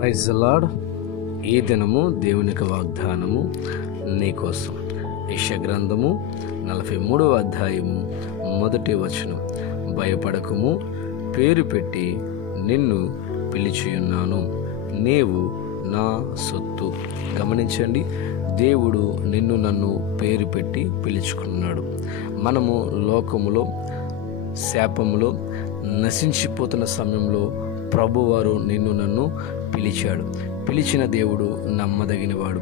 Praise lord ఈ దినము దేవునికి వాగ్దానము నీకోసం యశగ్రంథము నలభై మూడవ అధ్యాయము మొదటి వచనం. భయపడకము పేరు పెట్టి నిన్ను పిలిచియున్నాను. నీవు నా సొత్తు. గమనించండి దేవుడు నిన్ను నన్ను పేరు పెట్టి పిలుచుకున్నాడు. మనము లోకములో శాపములో నశించిపోతున్న సమయంలో ప్రభువారు నిన్ను నన్ను పిలిచాడు. పిలిచిన దేవుడు నమ్మదగినవాడు.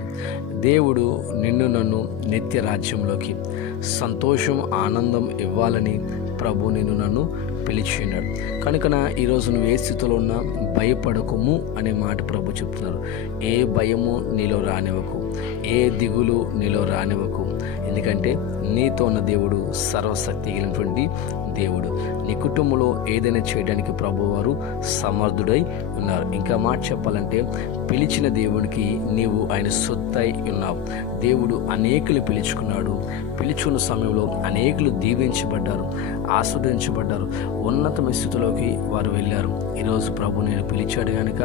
దేవుడు నిన్ను నన్ను నిత్య రాజ్యంలోకి సంతోషం ఆనందం ఇవ్వాలని ప్రభు నిన్ను నన్ను పిలిచినాడు కనుక నా ఈరోజు నువ్వు ఏ స్థితిలో ఉన్నా భయపడకము అనే మాట ప్రభు చెప్తున్నారు. ఏ భయము నీలో రానివ్వకు. ఏ దిగులు నీలో రానివ్వకు. ఎందుకంటే నీతో ఉన్న దేవుడు సర్వశక్తి కలిగినటువంటి దేవుడు. నీ కుటుంబంలో ఏదైనా చేయడానికి ప్రభువారు సమర్థుడై ఉన్నారు. ఇంకా మాట చెప్పాలంటే పిలిచిన దేవునికి నీవు ఆయన సొత్తై ఉన్నావు. దేవుడు అనేకులు పిలుచుకున్నాడు. పిలుచుకున్న సమయంలో అనేకులు దీవించబడ్డారు ఆస్వాదించబడ్డారు. ఉన్నతమైన స్థితిలోకి వారు వెళ్ళారు. ఈరోజు ప్రభు నేను పిలిచాడు కనుక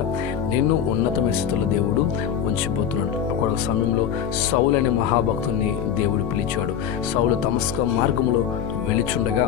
నిన్ను ఉన్నతమైన స్థితిలో దేవుడు ఉంచిపోతున్నాడు. ఒక సమయంలో సౌలు అనే మహాభక్తుని దేవుడు పిలిచాడు. సౌలు తమస్క మార్గంలో వెలుచుండగా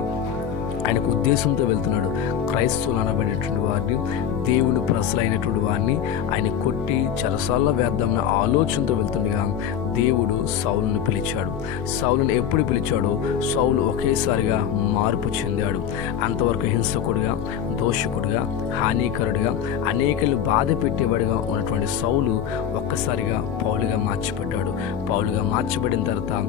ఆయనకు ఉద్దేశంతో వెళ్తున్నాడు. క్రైస్తవులు అనబడేటువంటి వారిని దేవుని ప్రసలైనటువంటి వారిని ఆయన కొట్టి చెరసాల్లో వేద్దామన్న ఆలోచనతో వెళ్తుండగా దేవుడు సౌలును పిలిచాడు. సౌలును ఎప్పుడు పిలిచాడో సౌలు ఒకేసారిగా మార్పు చెందాడు. అంతవరకు హింసకుడిగా దోషకుడిగా హానికరుడిగా అనేకలు బాధ పెట్టేవాడిగా ఉన్నటువంటి సౌలు ఒక్కసారిగా పౌలుగా మార్చిపడ్డాడు పౌలుగా మార్చబడిన తర్వాత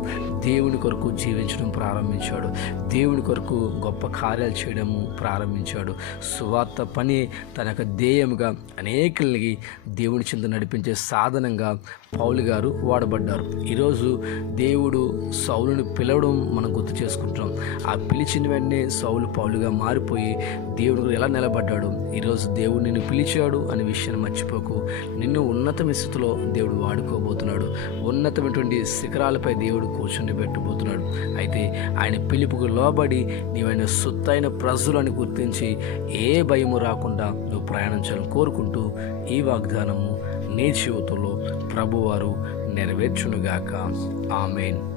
దేవుని కొరకు జీవించడం ప్రారంభించాడు. దేవుని కొరకు గొప్ప కార్యాలు చేయడము ప్రారంభించాడు. సువార్త పని తన యొక్క ధ్యేయముగా అనేకలకి దేవుని చింత నడిపించే సాధనంగా పౌలు గారు వాడబడ్డారు. ఈరోజు దేవుడు సౌలును పిలవడం మనం గుర్తు చేసుకుంటాం. ఆ పిలిచిన వెంటనే సౌలు పౌలుగా మారిపోయి దేవుడు ఎలా నిలబడ్డాడు? ఈరోజు దేవుడు నిన్ను పిలిచాడు అనే విషయాన్ని మర్చిపోకు. నిన్ను ఉన్నతమైన స్థితిలో దేవుడు వాడుకోబోతున్నాడు. ఉన్నతమైనటువంటి శిఖరాలపై దేవుడు కూర్చుని పెట్టబోతున్నాడు. అయితే ఆయన పిలుపుకు లోబడి నీవైన సొత్తైన ప్రజలని గుర్తించి ఏ భయము రాకుండా నువ్వు ప్రయాణించాలని కోరుకుంటూ ఈ వాగ్దానము నీ జీవితంలో ప్రభువారు నెరవేర్చునుగాక. ఆమెన్.